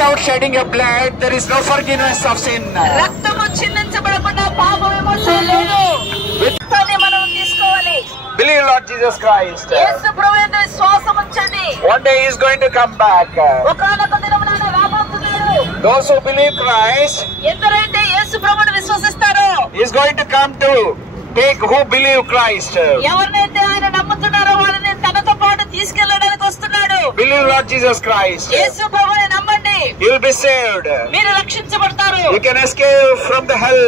without shedding your blood, there is no forgiveness of sin. రక్తము చిందించబడకుండా పాప విమోచన లేదు. విత్తనాన్ని మనం తీసుకోవాలి. Believe Lord Jesus Christ. యేసు ప్రభువునందు విశ్వాసం ఉంచండి. One day He is going to come back. ఒకానొక దినమున ఆయన రాబోతున్నాడు. Those who believe Christ, ఎందరైతే యేసు ప్రభువును విశ్వసిస్తారో, He is going to come to take who believe Christ. ఎవరినైతే ఆయన నమ్ముతున్నారో వాళ్ళని తనతో పాటు తీసుకెళ్ళడానికి వస్తున్నాడు. Believe Lord Jesus Christ. యేసు ప్రభువుని నమ్మండి. You will be saved. మీరు రక్షించబడతారు. You can escape from the hell.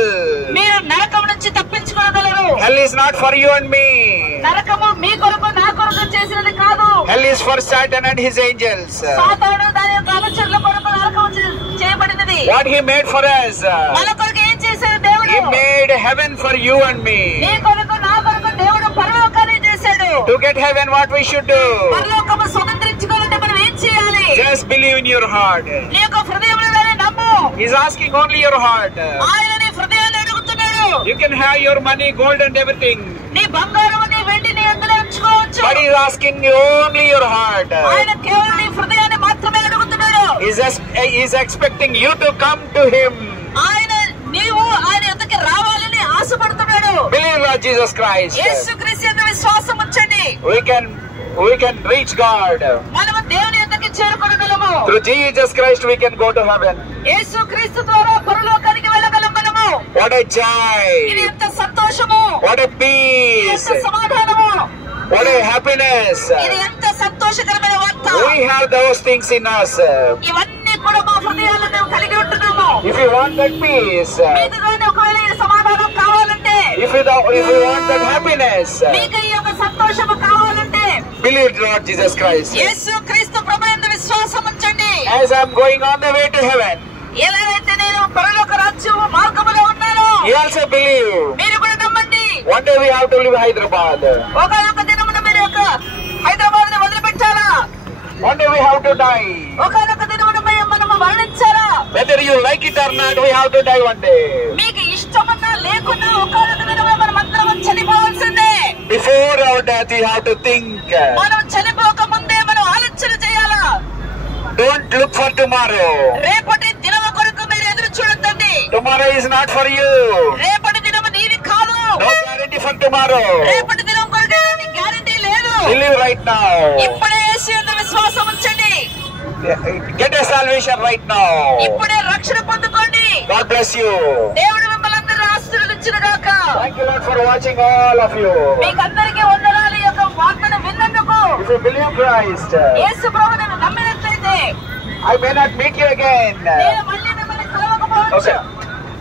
మీరు నరకం నుంచి తప్పించుకోగలరు. Hell is not for you and me. నరకము మీ కొరకు నా కొరకు చేసినది కాదు. Hell is for Satan and his angels. సాతాను దాని యొక్క అనుచరుల కొరకు నరకం చేయబడినది. What he made for us. మన కొరకు ఏం చేశాడు దేవుడు? He made heaven for you and me. నీ కొరకు నా కొరకు దేవుడు పరలోకాన్ని చేశాడు. To get heaven, what we should do? పరలోకము స్వతంత్రించుకోవాలంటే మనం ఏం చేయాలి? Just believe in your heart. నీ యొక్క హృదయంలోనే నమ్ము. He's asking only your heart. ఆయన నీ హృదయాన్ని అడుగుతున్నాడు. You can have your money, gold and everything. నీ బంగారం నీ వెండి నీ అందులో ఉంచుకోవచ్చు. But he's asking you only your heart. ఆయన కేవలం నీ హృదయాన్ని మాత్రమే అడుగుతున్నాడు. He's expecting you to come to him. ఆయన నీవు ఆయన యొద్దకు రావాలని ఆశపడుతున్నాడు. Believe Lord Jesus Christ. యేసుక్రీస్తు యందు విశ్వాసం ఉంచండి. We can reach God. మనము దేవుని యొద్దకు చేరుకోగలము. Through Jesus Christ we can go to heaven. యేసుక్రీస్తు ద్వారా పరలోకానికి వెళ్ళగలం మనము. What a joy. ఇది ఎంత సంతోషము. What a peace. ఎంత సమాధానము. What a happiness. ఇది ఎంత సంతోషకరమైన వార్త. We have those things in us. ఇవన్నీ కూడా మా హృదయాల్లో మేము కలిగి ఉంటున్నాము. If you want that peace, మీకుగాని ఒకవేళ ఈ సమాధానం కావాలంటే, if you want that happiness, మీకు ఈ యొక్క సంతోషము కావాలంటే, believe Lord Jesus Christ. యేసుక్రీస్తు ప్రభువునందు విశ్వాసం ఉంచండి. As I'm going on the way to heaven, ఎలాగైతే నేను పరలోక రాజ్యము మార్గములో ఉన్నానో, you also believe. మీరు కూడా నమ్మండి. One day we have to leave Hyderabad. ఒకనొక దినమున మీరు యొక్క హైదరాబాద్ ని వదిలిపెట్టాలా? One day we have to die. ఒకనొక దినమున మనము మరణించాలా? Whether you like it or not, we have to die one day. మీకు ఇష్టమన్నా లేకున్నా ఒకనొక దినమున మనం అందరం చనిపోవాల్సిందే. Before our death, you have to think. మనం చనిపోక ముందే మనం ఆలోచన చేయాలా? Don't look for tomorrow. రేపటి దినము కొరకు మీరు ఎదురు చూడొద్దండి. Tomorrow is not for you. రేపటి దినము నీది కాదు. No guarantee for tomorrow. రేపటి దినం కొరకు నీకు గ్యారెంటీ లేదు. Believe right now. ఇప్పుడే యేసు యందు విశ్వాసం ఉంచండి. Get a salvation right now. ఇప్పుడే రక్షణ పొందుకోండి. God bless you. దేవుడు మిమ్మల్ని అందరినీ ఆశీర్వదించుగాక. Thank you Lord for watching all of you. మీకందరికీ వందనాలు. ఈ యొక్క వార్తను విన్నందుకు. If you believe Christ, యేసు ప్రభువుని నమ్మినట్లయితే I may not meet you again. నేను మళ్ళీ మిమ్మల్ని కలవకపోవచ్చు. Okay.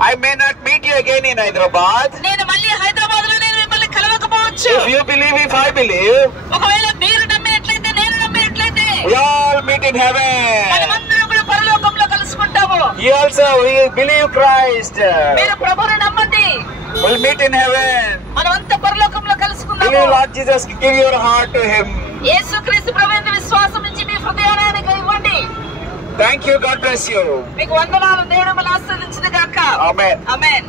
I may not meet you again in Hyderabad. నేను మళ్ళీ హైదరాబాద్ లో నేను మిమ్మల్ని కలవకపోవచ్చు. If you believe, if I believe, ఒకవేళ మీరు నమ్మినట్లయితే నేను నమ్మినట్లయితే we all meet in heaven. మనమందరం కూడా పరలోకంలో కలుసుకుంటాము. You also we believe Christ. మీరు ప్రభువుని నమ్మండి. We'll meet in heaven. మనమంతా పరలోకంలో కలుసుకుందాము. Believe Lord Jesus, give your heart to Him. యేసుక్రీస్తు ప్రభువుని విశ్వాసం ఉంచి మీ హృదయానికి ఇవ్వండి. Thank you. God bless you. మీకు వందనాలు. దేవుడు మిమ్మల్ని ఆశీర్వదించును గాక. Amen. ఆమేన్.